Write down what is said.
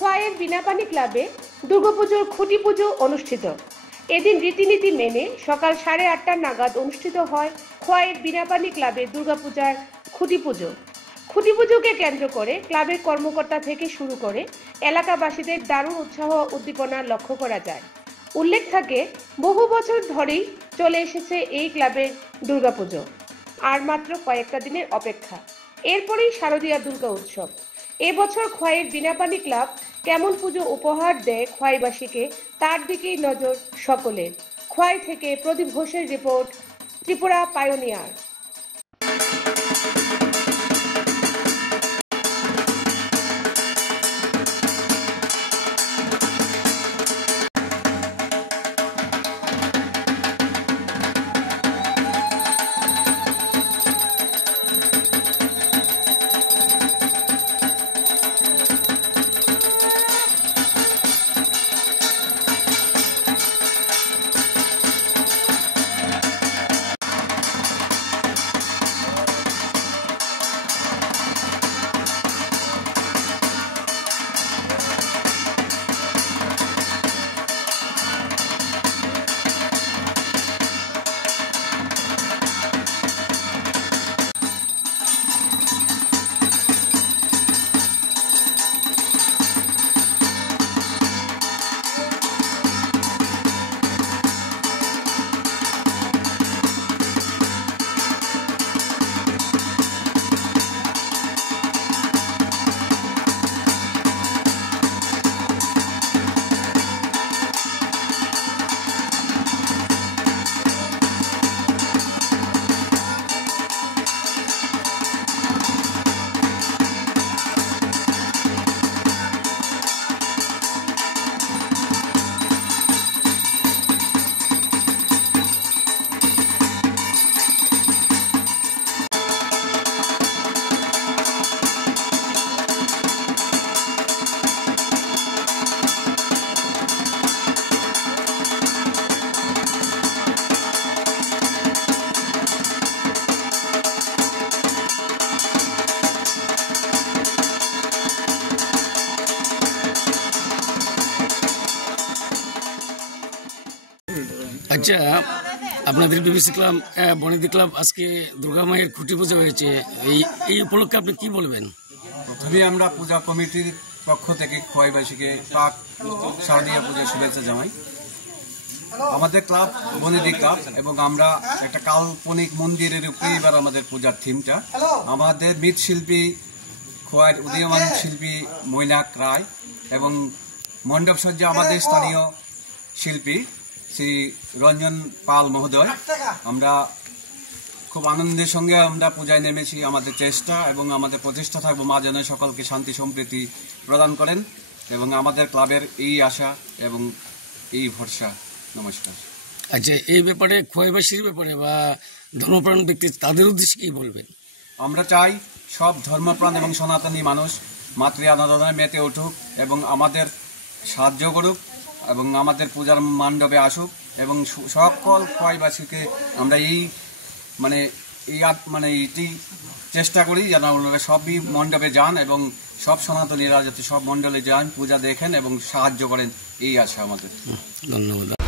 খোয়াইয়ের বিনাপানি ক্লাবে দুর্গাপুজোর খুঁটি পুজো অনুষ্ঠিত। এদিন রীতিনীতি মেনে সকাল 8:30 নাগাদ অনুষ্ঠিত হয় খোয়াইয়ের বিনাপানি ক্লাবে দুর্গাপূজার খুঁটি পুজো। খুঁটি পুজোকে কেন্দ্র করে ক্লাবের কর্মকর্তা থেকে শুরু করে এলাকাবাসীদের দারুণ উৎসাহ উদ্দীপনা লক্ষ্য করা যায়। উল্লেখ থাকে, বহু বছর ধরেই চলে এসেছে এই ক্লাবের দুর্গাপুজো। আর মাত্র কয়েকটা দিনের অপেক্ষা, এরপরেই শারদীয়া দুর্গা উৎসব। এবছর খোয়াইয়ের বিনাপানি ক্লাব কেমন পুজো উপহার দেয় খোয়াইবাসীকে, তার দিকেই নজর সকলের। খোয়াই থেকে প্রদীপ ঘোষের রিপোর্ট, ত্রিপুরা পায়োনিয়ার। আচ্ছা, আপনাদের বিবিসি ক্লাব বনেদি ক্লাব আজকে দুর্গা মায়ের খুঁটি পুজো হয়েছে, এই উপলক্ষে আপনি কি বলবেন? প্রথমে আমরা পূজা কমিটির পক্ষ থেকে খোয়াইবাসীকে পাক শারদীয়া পূজার শুভেচ্ছা জানাই। আমাদের ক্লাব বনেদি ক্লাব এবং আমরা একটা কাল্পনিক মন্দিরের উপরে এবার আমাদের পূজার থিমটা। আমাদের মৃৎশিল্পী খোয়াইয়ের উদীয়মান শিল্পী মৈনাক রায় এবং মণ্ডপ সজ্জা আমাদের স্থানীয় শিল্পী শ্রী রঞ্জন পাল মহোদয়। আমরা খুব আনন্দের সঙ্গে আমরা পূজায় নেমেছি। আমাদের চেষ্টা এবং আমাদের প্রচেষ্টা থাকবো মা যেন সকলকে শান্তি সম্প্রীতি প্রদান করেন এবং আমাদের ক্লাবের এই আশা এবং এই ভরসা। নমস্কার। আচ্ছা, এই ব্যাপারে খোয়াইবাসীর ব্যাপারে বা ধর্মপ্রাণ ব্যক্তি তাদের উদ্দেশ্যে কি বলবেন? আমরা চাই সব ধর্মপ্রাণ এবং সনাতনী মানুষ মাতৃ আরাধনায় মেতে উঠুক এবং আমাদের সাহায্য করুক এবং আমাদের পূজার মণ্ডপে আসুক এবং সকল খোয়াইবাসীকে আমরা এইটি চেষ্টা করি যেন ওনারা সবই মণ্ডপে যান এবং সব সনাতনীরা যাতে সব মণ্ডলে যান, পূজা দেখেন এবং সাহায্য করেন, এই আশা আমাদের। ধন্যবাদ।